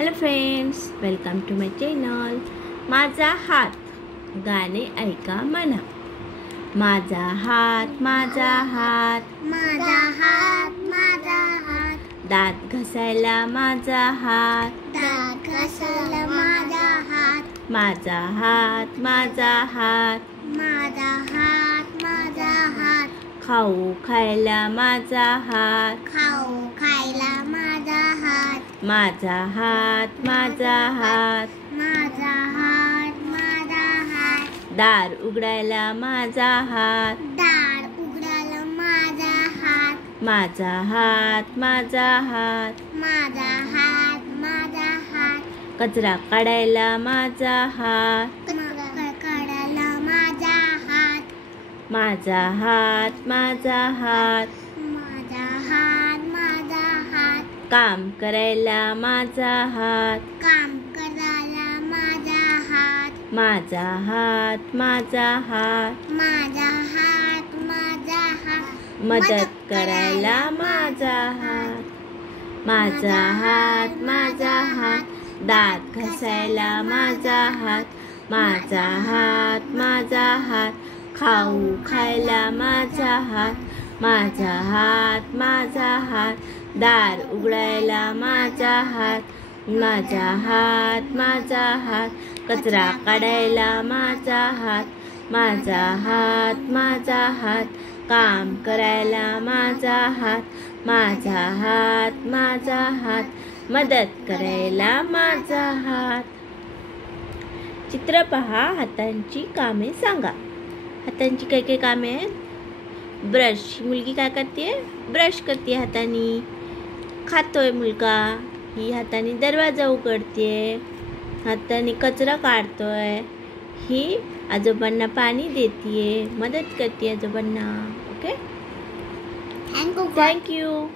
Hello friends, welcome to my channel. माझा हात गाणे ऐका म्हणा. माझा हात माझा हात माझा हात माझा हात, दात घसायला माझा हात, दात घासायला माझा हात, माझा हात माझा हात, माझा हात माझा हात, खाऊ खायला माझा हात, खाऊ खायला माझा हात, माझा हात माझा हात, माझा हात माझा हात, दार उघडायला माझा हात, दार उघडायला माझा हात, माझा हात माझा हात, माझा हात माझा हात, कचरा काढायला माझा हात, कचरा काढायला माझा हात, माझा हात माझा हात, माझा हात माझा हात, काम करायला माझा हात, काम करायला माझा हात, माझा हात माझा हात, माझा हात माझा हात, मदत करायला माझा हात, माझा हात माझा हात, दात घसायला माझा हात, माझा हात माझा हात, खाऊ खायला माझा हात, माझा हात माझा हात, दार उघडायला माझा हात, माझा हात माझा हात, कचरा काढायला माझा हात, माझा हात माझा हात, काम करायला माझा हात, माझा हात माझा हात, मदत करायला माझा हात. चित्र पहा. हातांची कामे सांगा. हातांची काय काय कामे आहेत? ब्रश. मुलगी काय करते? ब्रश करते हाताने. खातोय मुलगा. ही हाताने दरवाजा उघडते. हाताने कचरा काढतोय. ही आजोबांना पाणी देते, मदत करते आजोबांना. Okay, thank you. थँक्यू.